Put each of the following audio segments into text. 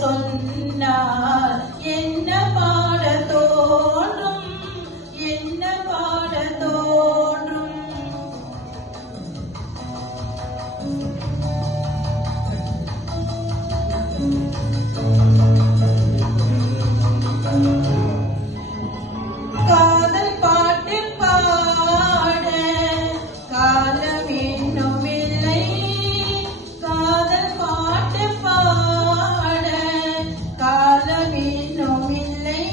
சொன்னால் என்ன பாட தோன்றும், என்ன பாட தோன்றும். காதல் பாட்டு பாட காலம் இன்னும் இல்லை, காதல் பாட்டு பாட காலம் இன்னும் இல்லை,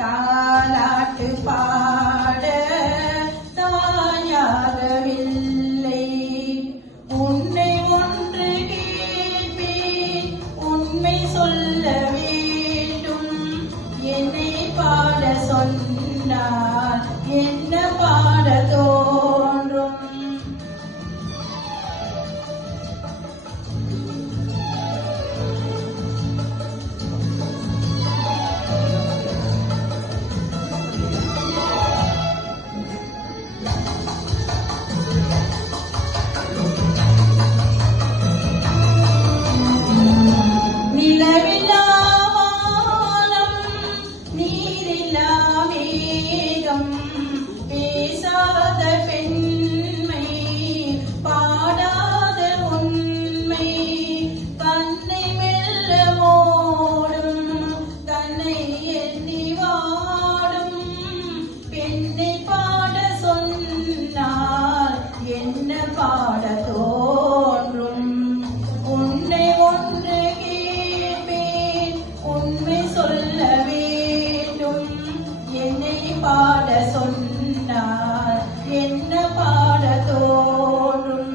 தாலாட்டு பாட தாயாகவில்லை. உன்னை ஒன்று கேட்பேன், உண்மை சொல்ல வேண்டும், என்னை பாட சொன்னால் என்ன பாட தோன்றும். நிலவில்லா வானம், நீரில்லா மேகம், பேசாத பெண்மை, பாடாத உண்மை, கண்ணை மெல்ல ஓடும், தன்னை எண்ணி வாடும் பெண்ணை பாட சொன்னால் என்ன பாட தோன்றும். உன்னை ஒன்று கேட்பேன், உண்மை சொல்ல வேண்டும், என்னை பாட சொன்னால் என்ன பாட தோன்றும்.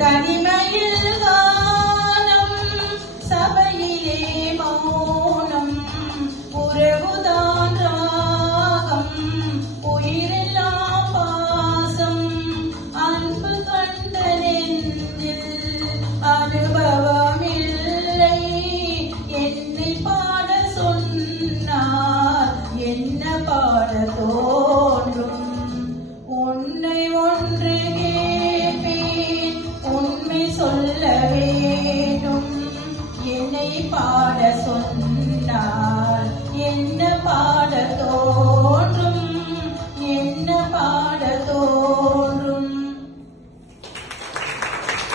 தனிமையில் கானம், சபையிலே மௌனம், உறவுதான் ராகம், உயிரெல்லாம் பாசம், அன்பு கண்ட நெஞ்சில் அனுபவம் இல்லை, என்னை பாட சொன்னால் என்ன பாட தோன்றும். உன்னை ஒன்று கேட்பேன், உண்மை சொல்ல வேண்டும், என்னை பாட சொன்னால்